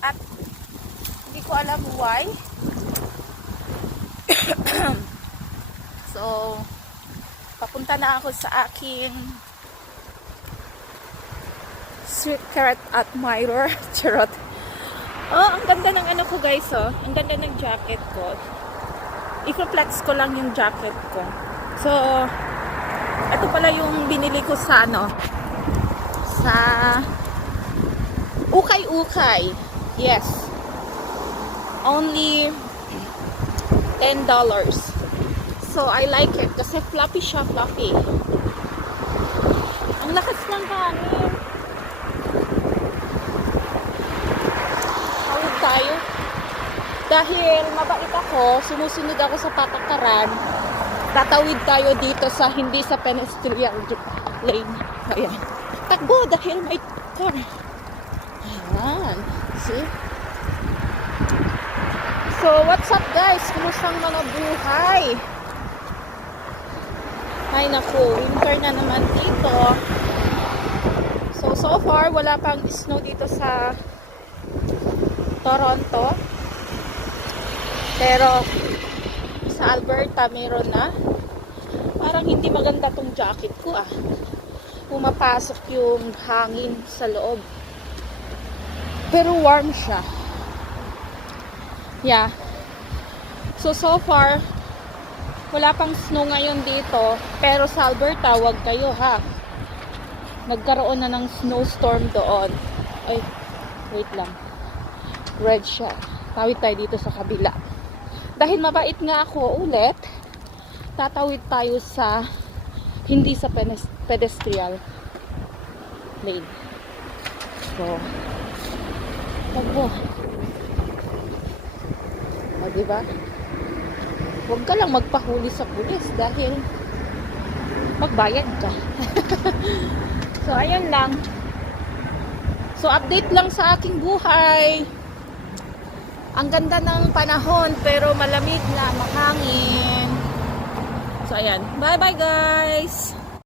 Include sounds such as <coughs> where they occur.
At hindi ko alam why. <coughs> so, papunta na ako sa aking sweet carrot admirer. <laughs> Charot. Oh, ang ganda ng ano ko guys, oh. Ang ganda ng jacket ko. I-flex ko lang yung jacket ko. So, ito pala yung binili ko sa ano, sa ukay-ukay. Yes. Only $10. So, I like it kasi fluffy siya, fluffy. Ang lakas ng hangin. Tawag tayo. Dahil mabait ako, sumusunod ako sa patakaran, tatawid tayo dito sa hindi sa pedestrian lane. Ayan. Takbo dahil may car. Ayan. See? So, what's up guys? Kumusta ang mga buhay? Ay naku, winter na naman dito. So, so far, wala pang snow dito sa Toronto. Pero, sa Alberta, meron na. Parang hindi maganda tong jacket ko ah. Pumapasok yung hangin sa loob. Pero warm siya. Yeah. So, so far, wala pang snow ngayon dito. Pero sa Alberta, wag kayo ha. Nagkaroon na ng snowstorm doon. Ay, wait lang. Red siya. Tawid tayo dito sa kabila. Dahil mabait nga ako ulit, tatawid tayo sa hindi sa pedestrian lane. So, Takbo. O, diba? Huwag ka lang magpahuli sa pulis dahil magbayad ka. <laughs> so, ayun lang. So, update lang sa aking buhay. Ang ganda ng panahon pero malamig na, mahangin. So, ayan. Bye-bye guys!